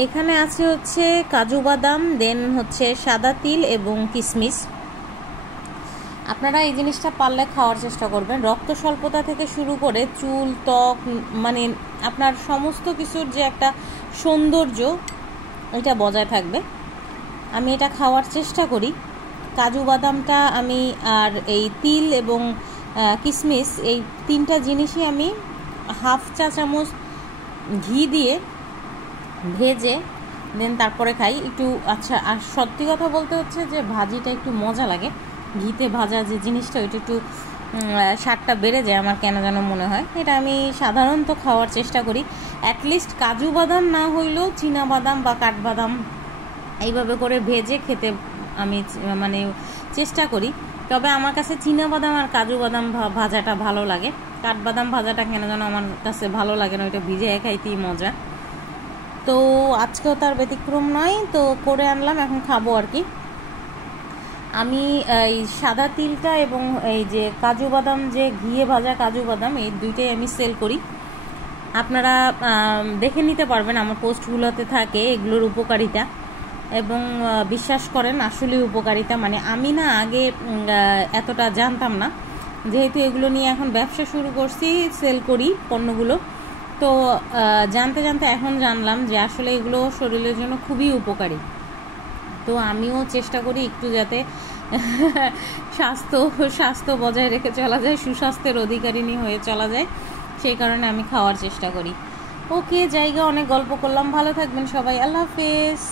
এখানে আছে হচ্ছে কাজু বাদাম, দেন হচ্ছে সাদা তিল এবং কিশমিশ। আপনারা এই জিনিসটা পারলে খাওয়ার চেষ্টা করবেন। রক্ত স্বল্পতা থেকে শুরু করে চুল, ত্বক, মানে আপনার সমস্ত কিছুর যে একটা সৌন্দর্য, এটা বজায় থাকবে। আমি এটা খাওয়ার চেষ্টা করি। কাজু বাদামটা আমি আর এই তিল এবং কিশমিশ, এই তিনটা জিনিসই আমি হাফ চা চামচ ঘি দিয়ে ভেজে দেন তারপরে খাই একটু। আচ্ছা, আর সত্যি কথা বলতে হচ্ছে যে ভাজিটা একটু মজা লাগে, ঘিতে ভাজা যে জিনিসটা ওইটা একটু স্বাদটা বেড়ে যায় আমার কেন যেন মনে হয়। এটা আমি সাধারণত খাওয়ার চেষ্টা করি। অ্যাটলিস্ট কাজু বাদাম না হইলেও চীনা বাদাম বা কাঠবাদাম এইভাবে করে ভেজে খেতে আমি মানে চেষ্টা করি। তবে আমার কাছে চীনা বাদাম আর কাজু বাদাম ভাজাটা ভালো লাগে, কাঠবাদাম ভাজাটা কেন যেন আমার কাছে ভালো লাগে না, ওইটা ভিজে খাইতেই মজা। তো আজকেও তার ব্যতিক্রম নয়, তো করে আনলাম, এখন খাবো আর কি। আমি এই সাদা তিলটা এবং এই যে কাজু বাদাম, যে ঘিয়ে ভাজা কাজু বাদাম, এই দুইটাই আমি সেল করি। আপনারা দেখে নিতে পারবেন, আমার পোস্টগুলোতে থাকে এগুলোর উপকারিতা, এবং বিশ্বাস করেন আসলেই উপকারিতা। মানে আমি না আগে এতটা জানতাম না, যেহেতু এগুলো নিয়ে এখন ব্যবসা শুরু করছি, সেল করি পণ্যগুলো, তো জানতে জানতে এখন জানলাম যে আসলে এগুলো শরীরের জন্য খুবই উপকারী। তো আমিও চেষ্টা করি একটু যাতে স্বাস্থ্য বজায় রেখে চলা যায়, সুস্বাস্থ্যের অধিকারিণী হয়ে চলা যায়, সেই কারণে আমি খাওয়ার চেষ্টা করি। ওকে, জায়গা অনেক গল্প করলাম, ভালো থাকবেন সবাই, আল্লাহ হাফেজ।